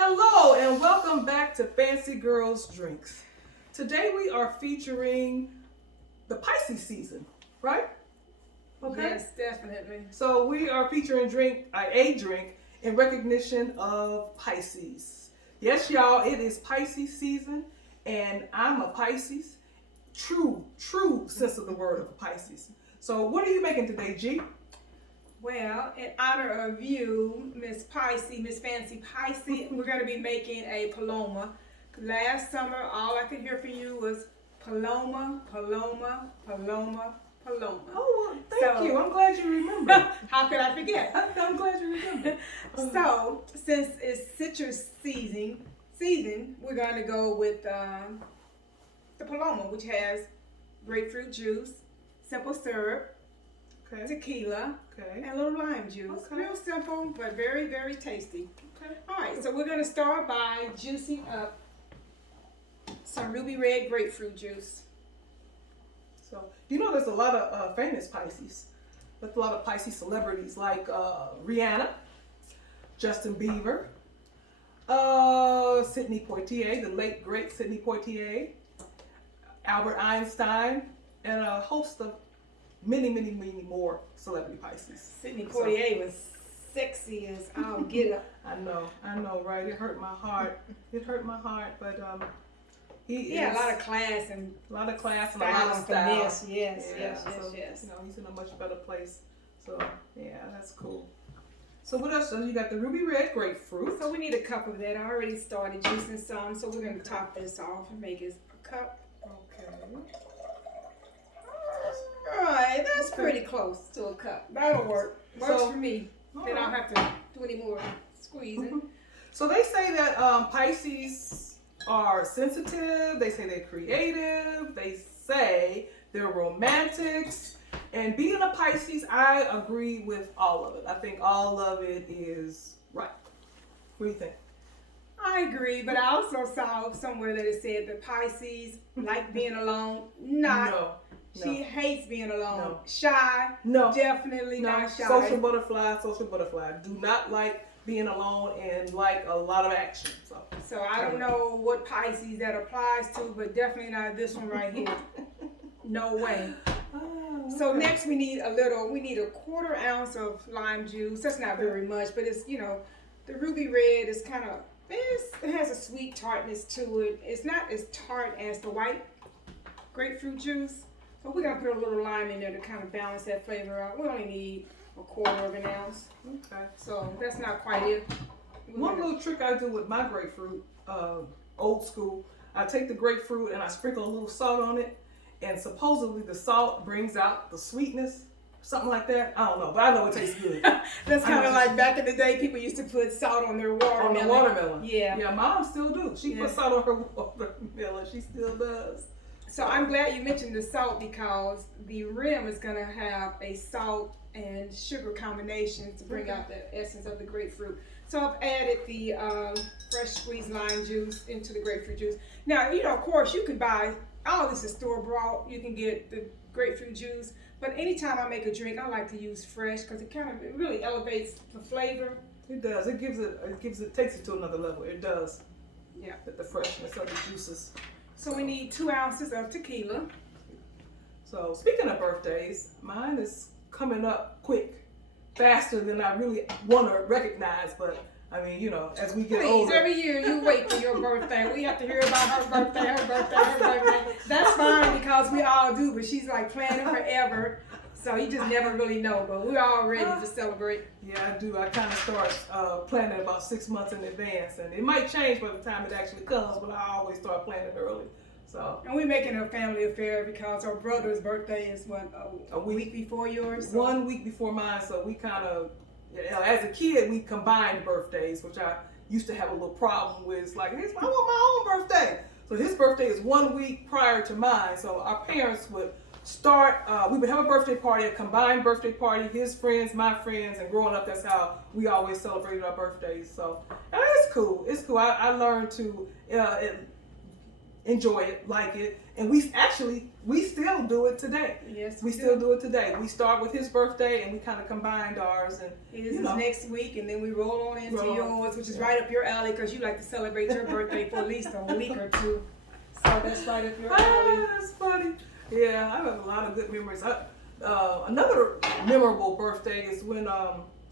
Hello and welcome back to Fancy Girls Drinks. Today we are featuring the Pisces season, right? Okay. Yes, definitely. So we are featuring a drink in recognition of Pisces. Yes, y'all, it is Pisces season, and I'm a Pisces. True sense of the word of a Pisces. So what are you making today, G? Well, in honor of you, Miss Pisces, Miss Fancy Pisces, we're going to be making a Paloma. Last summer, all I could hear from you was Paloma, Paloma, Paloma, Paloma. Oh, well, thank you. I'm glad you remember. How could I forget? I'm glad you remember. So, since it's citrus season, we're going to go with the Paloma, which has grapefruit juice, simple syrup, tequila, and a little lime juice. Real simple, but very, very tasty. All right, so we're going to start by juicing up some ruby red grapefruit juice. So, there's a lot of famous Pisces. There's a lot of Pisces celebrities like Rihanna, Justin Bieber, Sidney Poitier, the late great Sidney Poitier, Albert Einstein, and a host of many more celebrity Pisces. Sidney Poitier was sexy as I'll get up. I know, right? It hurt my heart. But he had a lot of class and a lot of style. Yes. He's in a much better place. So yeah, that's cool. So what else? So you got the ruby red grapefruit. So we need a cup of that. I already started juicing some, so we're gonna top this off and make it a cup. Okay. All right, that's pretty close to a cup. That'll work. Works for me. Then I'll have to do any more squeezing. So they say that Pisces are sensitive. They say they're creative. They say they're romantics. And being a Pisces, I agree with all of it. I think all of it is right. What do you think? I agree, but I also saw somewhere that it said that Pisces like being alone. No. She hates being alone. No. Shy. No. Definitely not shy. Social butterfly. Do not like being alone and like a lot of action. So I don't know what Pisces that applies to, but definitely not this one right here. No way. Oh, okay. So next we need a quarter ounce of lime juice. That's not very much, but it's, the ruby red is it has a sweet tartness to it. It's not as tart as the white grapefruit juice. So we're going to put a little lime in there to kind of balance that flavor out. We only need a quarter of an ounce. Okay. So that's not quite it. One little trick I do with my grapefruit, old school, I take the grapefruit and I sprinkle a little salt on it, and supposedly the salt brings out the sweetness, something like that. I don't know, but I know it tastes good. That's kind of like back in the day, people used to put salt on their watermelon. On the watermelon. Yeah. Yeah, Mom still do. She puts salt on her watermelon. She still does. So I'm glad you mentioned the salt because the rim is going to have a salt and sugar combination to bring out the essence of the grapefruit. So I've added the fresh squeezed lime juice into the grapefruit juice. Now, of course, you can buy, all this is store bought. You can get the grapefruit juice. But anytime I make a drink, I like to use fresh because it really elevates the flavor. It does. It takes it to another level. It does. Yeah. The freshness of the juices. So we need 2 ounces of tequila. So speaking of birthdays, mine is coming up quick, faster than I really want to recognize. But I mean, as we get older. Every year you wait for your birthday. We have to hear about her birthday. That's fine because we all do, but she's like planning forever. So you just never really know, but we're all ready to celebrate. Yeah, I do. I kind of start planning about 6 months in advance, and it might change by the time it actually comes, but I always start planning early. So. And we're making it a family affair because our brother's birthday is a week before yours? So. 1 week before mine, so we kind of, as a kid, we combined birthdays, which I used to have a little problem with. It's like, I want my own birthday. So his birthday is 1 week prior to mine, so our parents would we would have a birthday party, a combined birthday party, his friends, my friends, and growing up, that's how we always celebrated our birthdays. So, and it's cool. I learned to enjoy it, like it, and we still do it today. Yes, we still do it today. We start with his birthday, and we kind of combined ours, and his is next week, and then we roll on into yours, which is right up your alley because you like to celebrate your birthday for at least a week or two. So that's right up your alley. That's funny. Yeah, I have a lot of good memories. Another memorable birthday is when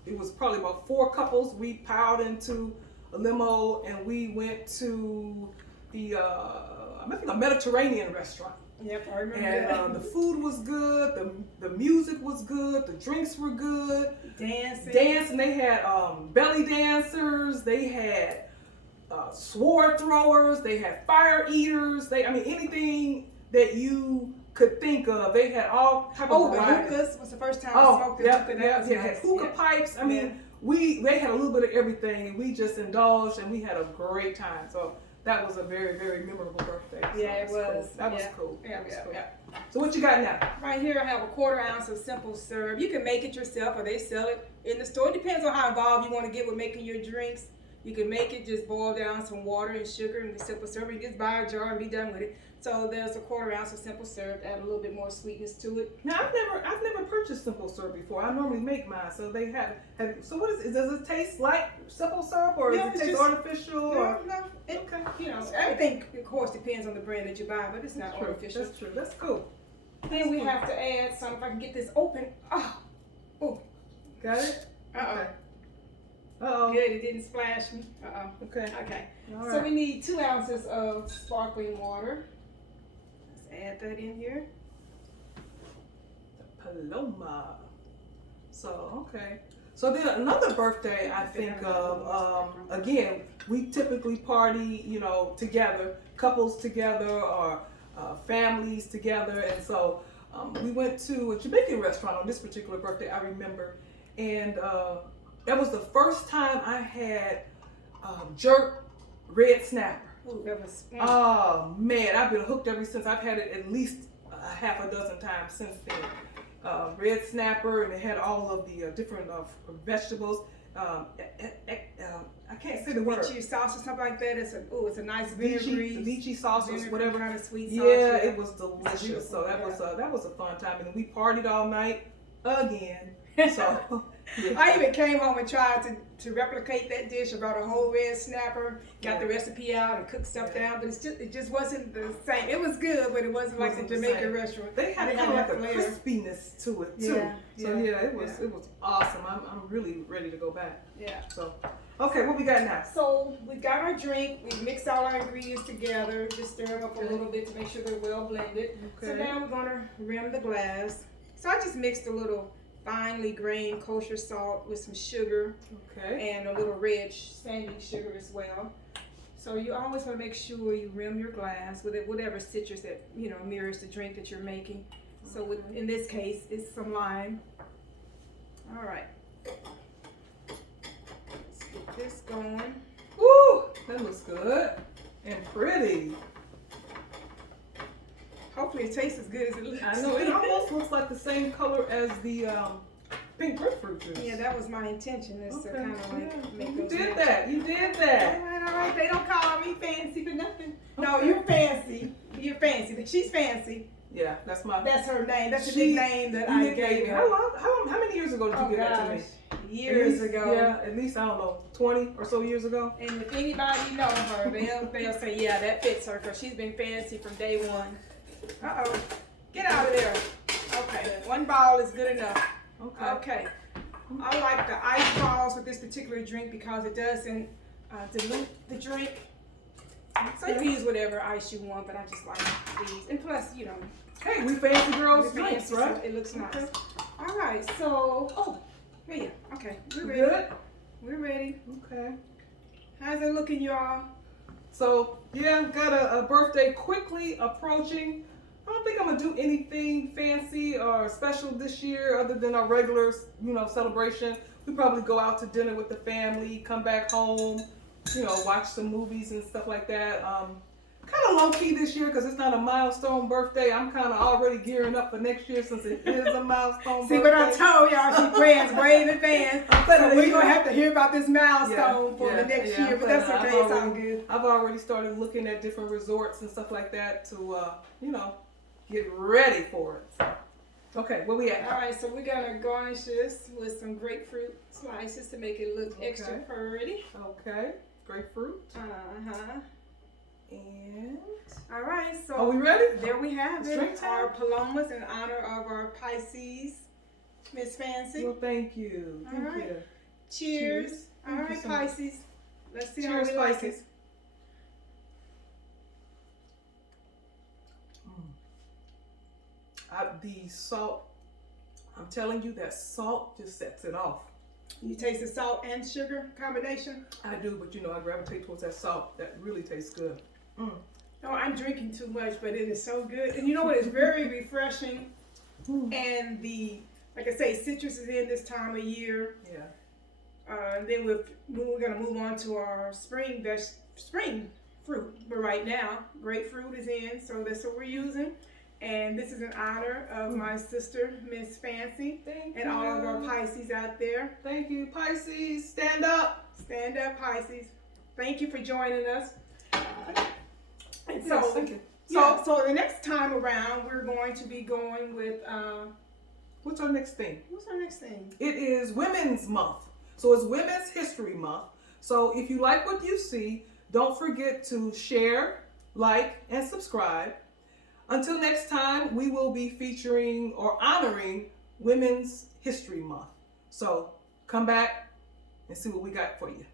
it was probably about 4 couples. We piled into a limo and we went to the I think a Mediterranean restaurant. Yep, I remember and the food was good, the music was good, the drinks were good. Dancing. They had belly dancers, they had sword throwers, they had fire eaters, anything that you could think of. They had all type of variety. The hookahs was the first time I smoked the hookah. They had hookah pipes. They had a little bit of everything, and we just indulged, and we had a great time. So that was a very, very memorable birthday. So it was. That was cool. Yeah. So what you got now? Right here I have a 1/4 ounce of simple syrup. You can make it yourself, or they sell it in the store. It depends on how involved you want to get with making your drinks. You can make it, just boil down some water and sugar and the simple syrup. You just buy a jar and be done with it. So there's a 1/4 ounce of simple syrup, add a little bit more sweetness to it. Now I've never purchased simple syrup before. I normally make mine, so they have. So what is it? Does it taste like simple syrup, or does it taste artificial? No. Everything of course depends on the brand that you buy, but it's not artificial. That's true. That's cool. Then we have to add some. If I can get this open. Oh. Got it. Okay. Uh-oh. Good, it didn't splash me. Okay. All right. So we need 2 ounces of sparkling water. Let's add that in here. Paloma. So, okay. So then another birthday I think of, again, we typically party, together, couples together, or families together. And so we went to a Jamaican restaurant on this particular birthday, I remember. And that was the first time I had jerk red snapper. Ooh, that was. Oh man, I've been hooked ever since. I've had it at least a half a dozen times since then. Red snapper, and it had all of the different vegetables. I can't say the word. Ceviche sauce or something like that. It's a nice vinegary. Ceviche sauce or whatever kind of sweet sauce. Yeah, it was delicious. So that was a fun time, and we partied all night again. So. Yeah. I even came home and tried to replicate that dish. I brought a whole red snapper, got the recipe out, and cooked stuff down. But it just wasn't the same. It was good, but it wasn't like the Jamaican restaurant. They had kind of like a crispiness to it too. It was awesome. I'm really ready to go back. Yeah. So, okay, what we got now? So we got our drink. We mixed all our ingredients together. Just stir them up a little bit to make sure they're well blended. Okay. So now we're gonna rim the glass. So I just mixed a little finely grained kosher salt with some sugar, and a little red sandy sugar as well. So you always want to make sure you rim your glass with whatever citrus that mirrors the drink that you're making. So in this case, it's some lime. All right, let's get this going. Woo, that looks good and pretty. Hopefully it tastes as good as it looks. I know, it almost looks like the same color as the pink grapefruit juice. Yeah, that was my intention, is to kind of make those. You did that. All right. They don't call me fancy for nothing. No, you're fancy. You're fancy. She's fancy. Yeah, that's her name. That's the nickname that I gave her. How many years ago did you give that to me? Years ago. Yeah, at least, I don't know, 20 or so years ago. And if anybody know her, they'll say, yeah, that fits her, because she's been fancy from day one. Uh-oh. Get out of there. Okay, 1 ball is good enough. Okay. I like the ice balls with this particular drink because it doesn't dilute the drink. So you can use whatever ice you want, but I just like these. And plus, hey, we fancy girls drinks, right? So it looks nice. All right, so, yeah, okay, we're ready. Good? We're ready. Okay. How's it looking, y'all? So, yeah, got a birthday quickly approaching. I don't think I'm gonna do anything fancy or special this year other than our regular, celebration. We probably go out to dinner with the family, come back home, watch some movies and stuff like that. kind of low key this year because it's not a milestone birthday. I'm kind of already gearing up for next year since it is a milestone See birthday. what I told y'all? She plans way in advance. So we're gonna have to hear about this milestone for the next year, but that's okay. It's all good. I've already started looking at different resorts and stuff like that to, get ready for it. Okay, where we at? All right, so we're gonna garnish this with some grapefruit slices to make it look extra pretty. Okay, grapefruit. And all right, so are we ready? There we have Drink it. time? Our palomas in honor of our Pisces, Miss Fanci. Well, thank you. All right. You. Cheers. All Thank you right, so much. Pisces. Let's see Cheers, how we like Pisces. it. The salt, I'm telling you, that salt just sets it off. You taste the salt and sugar combination? I do, but I gravitate towards that salt. That really tastes good. Oh, I'm drinking too much, but it is so good. And you know what? It's very refreshing. And like I say, citrus is in this time of year. Yeah. Then we're gonna move on to our spring fruit. But right now, grapefruit is in, so that's what we're using. And this is in honor of my sister, Miss Fanci, and all of our Pisces out there. Thank you, Pisces. Stand up. Stand up, Pisces. Thank you for joining us. And Yes, thank you. So the next time around, we're going to be going with, What's our next thing? what's our next thing? It is Women's Month. So it's Women's History Month. So if you like what you see, don't forget to share, like, and subscribe. Until next time, we will be featuring or honoring Women's History Month. So come back and see what we got for you.